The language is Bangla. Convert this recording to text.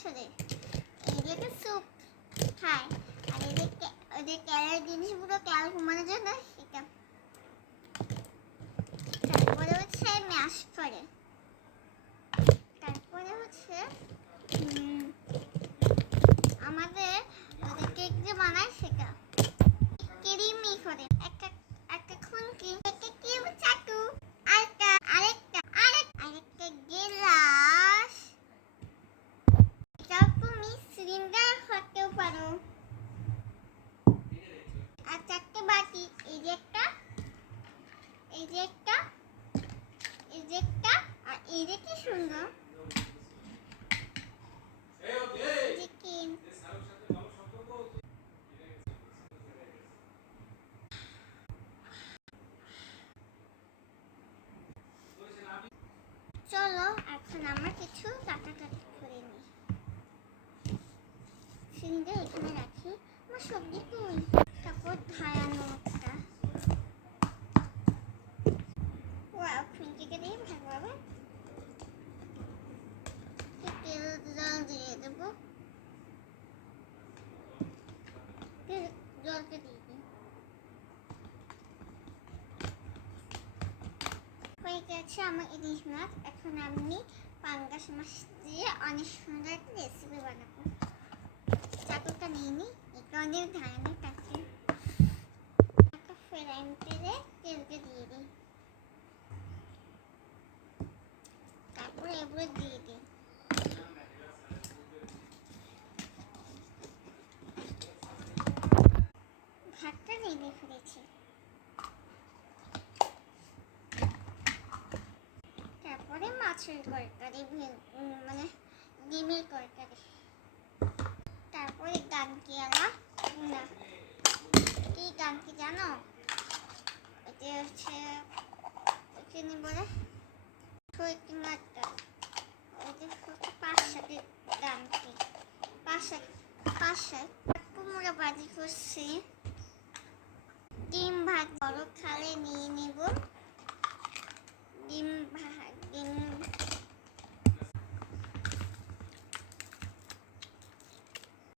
বছরে এদিকে স্যুপ খায় আর এদিকে ওদের ক্যালের জিনিসগুলো ক্যাল ঘুমানোর জন্য সেটা। তারপরে হচ্ছে ম্যাশ করে, তারপরে হচ্ছে আমাদের ওদের কেক যে বানায় সেটা ক্রিমি করে একটা একটা খুন্তি একটা কিউ চাটু আরেকটা গ্লাস। এটাও তুমি সিলিন্ডার হতেও পারো। আর চারটে বাটি, এই যে একটা এই যে একটা এই যে একটা আর এই যে কি সুন্দর চলো এখন আমরা কিছু কাটাকাটি করে নিই। সিলিন্ডার এখানে রাখি, আমার সবজি কই, তারপর ধারানো একটা খুঁটিকে দিয়ে ভালোভাবে তেল জল দিয়ে দেবো, জলকে দিয়ে দিই। হয়ে গেছে আমার ইলিশ মাছ। এখন আমি পাঙ্গাস মাছ দিয়ে অনেক সুন্দর একটা রেসিপি বানাবো। চাকুটা নিয়ে নিই, এটা অনেক ধারানো কাছে একটা ফ্রাইং প্যানে তেলকে দিয়ে দিই, তারপরে এগুলো দিয়ে দিই। ভাতটা নেড়ে ফেলেছি, তারপরে মাছের তরকারি মানে ডিমের তরকারি, তারপরে গানকিয়ালা না কি গানকি জানো, ওটা হচ্ছে চিনি বলে পাশে কুমড়ো ভাজি করছি, ডিম ভাত বড় থালে নিয়ে নিব।